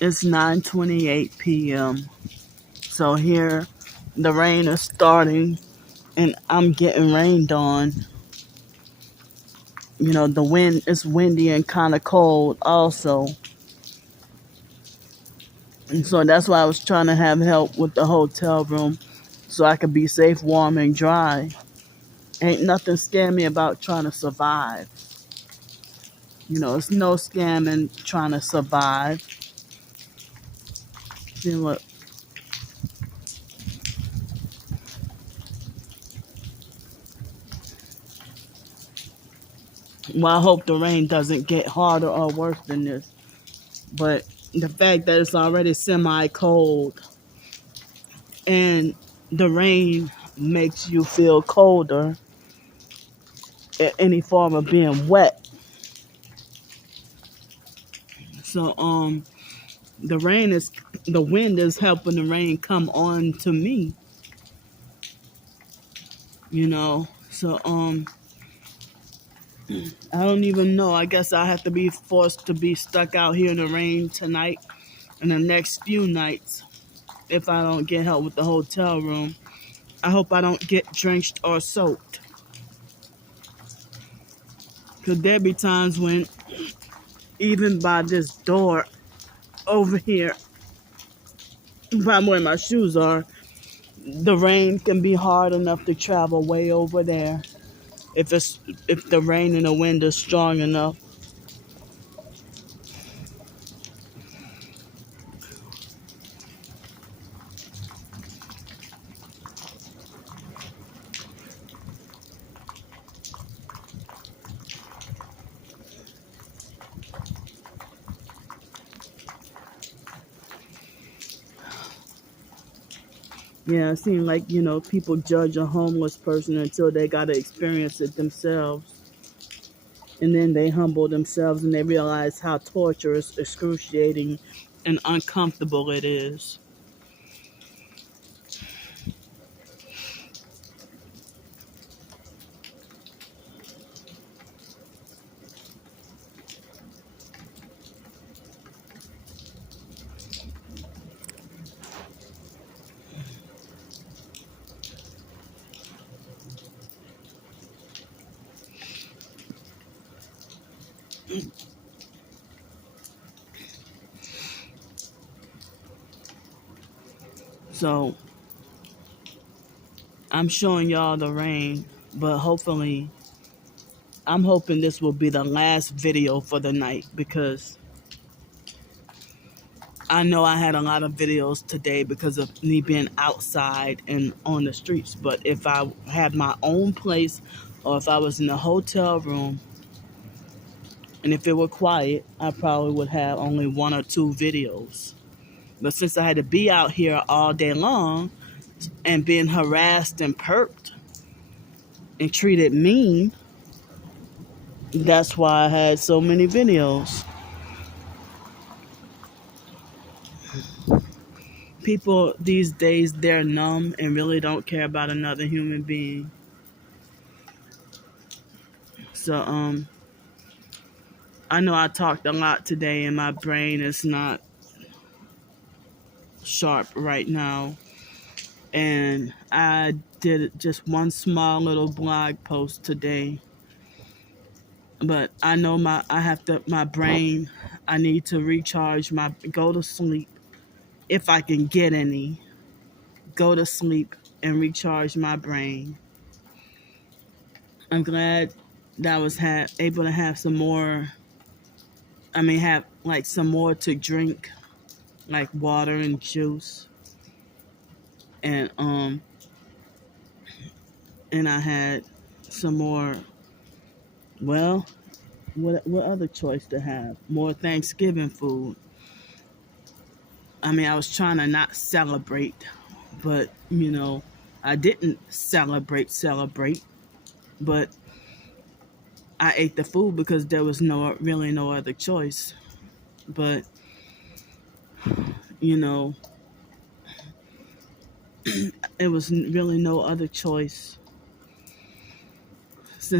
It's 9:28 p.m. So here the rain is starting and I'm getting rained on. The wind is windy and kind of cold also. And so that's why I was trying to have help with the hotel room so I could be safe, warm, and dry. Ain't nothing scare me about trying to survive. It's no scamming trying to survive. See what? Well, I hope the rain doesn't get harder or worse than this. But the fact that it's already semi-cold and the rain makes you feel colder in any form of being wet. So the wind is helping the rain come on to me, So I don't even know. I guess I have to be forced to be stuck out here in the rain tonight and the next few nights if I don't get help with the hotel room. I hope I don't get drenched or soaked. Because there be times when even by this door over here, by where my shoes are, the rain can be hard enough to travel way over there if the rain and the wind is strong enough. Yeah, it seems like, people judge a homeless person until they got to experience it themselves. And then they humble themselves and they realize how torturous, excruciating, and uncomfortable it is. So I'm showing y'all the rain, but I'm hoping this will be the last video for the night because I know I had a lot of videos today because of me being outside and on the streets. But if I had my own place or if I was in a hotel room and if it were quiet, I probably would have only one or two videos. But since I had to be out here all day long and being harassed and perked and treated mean, that's why I had so many videos. People these days, they're numb and really don't care about another human being. So, I know I talked a lot today and my brain is not sharp right now. And I did just one small little blog post today. But I know my brain, I need to recharge go to sleep if I can get any. Go to sleep and recharge my brain. I'm glad that I was able to have some more, have like some more to drink, like water and juice. And and I had some more, well, what other choice to have? More Thanksgiving food. I was trying to not celebrate, but I didn't celebrate, but I ate the food because there was really no other choice. But you know, it was really no other choice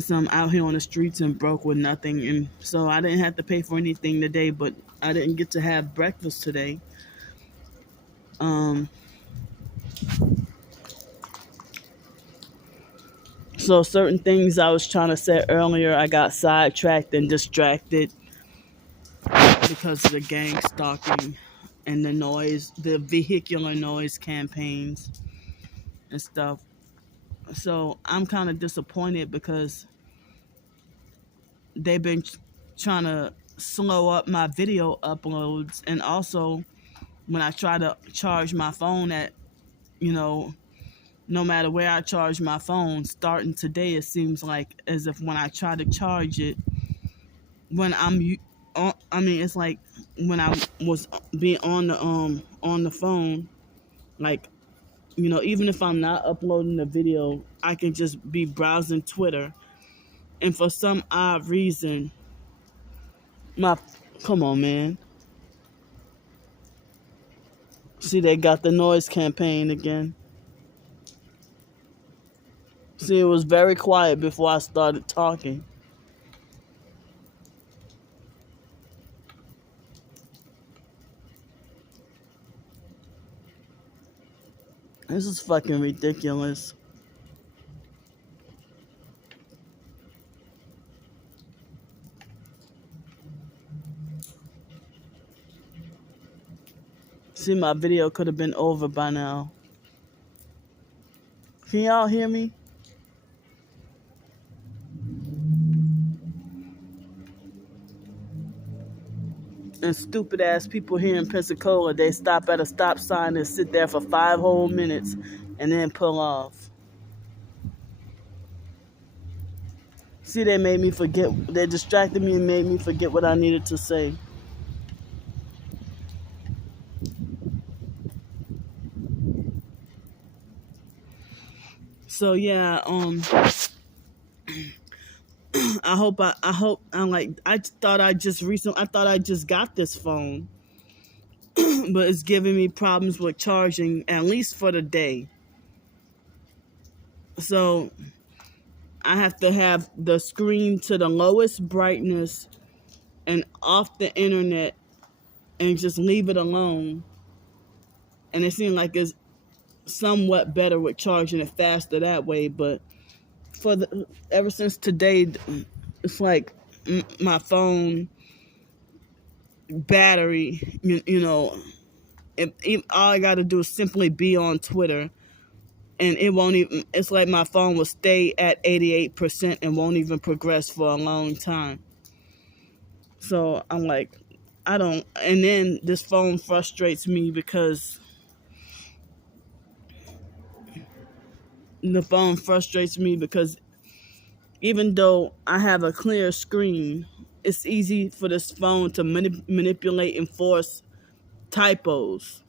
since I'm out here on the streets and broke with nothing, and so I didn't have to pay for anything today, but I didn't get to have breakfast today. Um, so certain things I was trying to say earlier, I got sidetracked and distracted because of the gang stalking and the noise, the vehicular noise campaigns and stuff. So I'm kind of disappointed because they've been trying to slow up my video uploads, and also when I try to charge my phone at, you know, no matter where I charge my phone, starting today, it seems like as if when I try to charge it, when I mean, it's like when I was being on the phone, like, even if I'm not uploading the video, I can just be browsing Twitter, and for some odd reason, my come on, man. See, they got the noise campaign again. See, it was very quiet before I started talking. This is fucking ridiculous. See, my video could have been over by now. Can y'all hear me? And stupid ass people here in Pensacola, they stop at a stop sign and sit there for 5 whole minutes and then pull off. See, they made me forget. They distracted me and made me forget what I needed to say. So yeah, I hope I'm like, I thought I just got this phone, but it's giving me problems with charging, at least for the day. So I have to have the screen to the lowest brightness and off the internet and just leave it alone. And it seems like it's somewhat better with charging it faster that way, but ever since today, it's like my phone battery, all I got to do is simply be on Twitter, and it won't even, it's like my phone will stay at 88% and won't even progress for a long time. So I'm like, and then this phone frustrates me because even though I have a clear screen, it's easy for this phone to manipulate and force typos.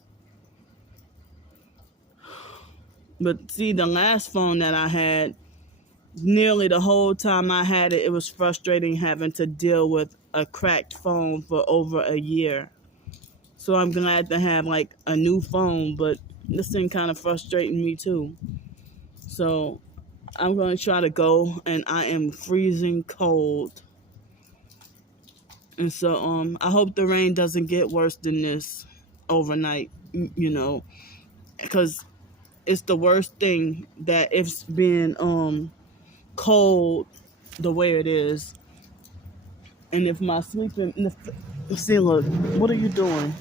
But see, the last phone that I had, nearly the whole time I had it, it was frustrating having to deal with a cracked phone for over a year. So I'm glad to have like a new phone, but this thing kind of frustrating me too. So I'm going to try to go, and I am freezing cold. And so I hope the rain doesn't get worse than this overnight, because it's the worst thing that it's been cold the way it is. And if my sleeping, see, look, what are you doing?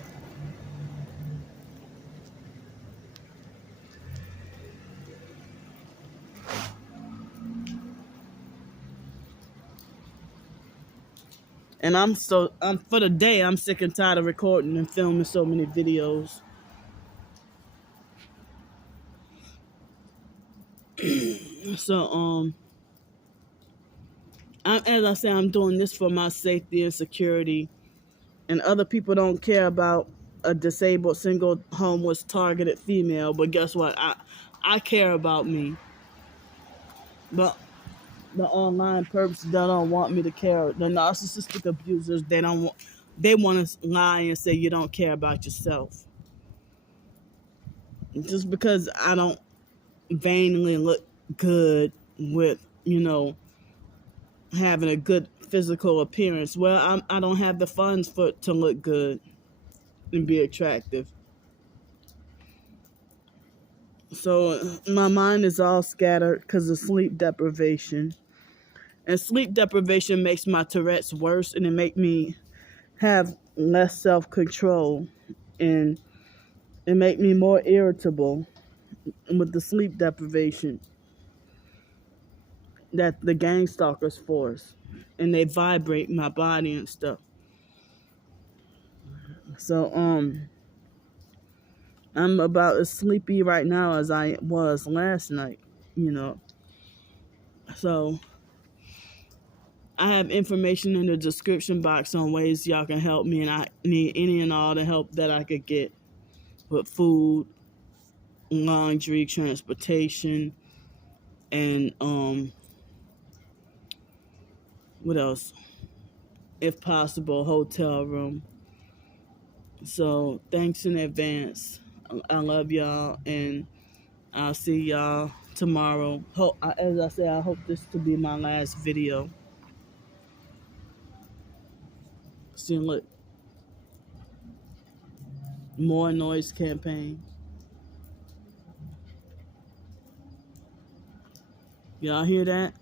And I'm for the day, I'm sick and tired of recording and filming so many videos. So as I say, I'm doing this for my safety and security, and other people don't care about a disabled, single, homeless, targeted female. But guess what? I care about me. But the online perps, they don't want me to care. The narcissistic abusers, they want to lie and say you don't care about yourself. Just because I don't vainly look good with, having a good physical appearance. Well, I don't have the funds to look good and be attractive. So my mind is all scattered because of sleep deprivation. And sleep deprivation makes my Tourette's worse, and it make me have less self-control, and it make me more irritable with the sleep deprivation that the gang stalkers force, and they vibrate my body and stuff. So I'm about as sleepy right now as I was last night, you know. So I have information in the description box on ways y'all can help me, and I need any and all the help that I could get with food, laundry, transportation, and what else? If possible, hotel room. So thanks in advance. I love y'all, and I'll see y'all tomorrow. As I say, I hope this to be my last video. See, look, more noise campaign. Y'all hear that?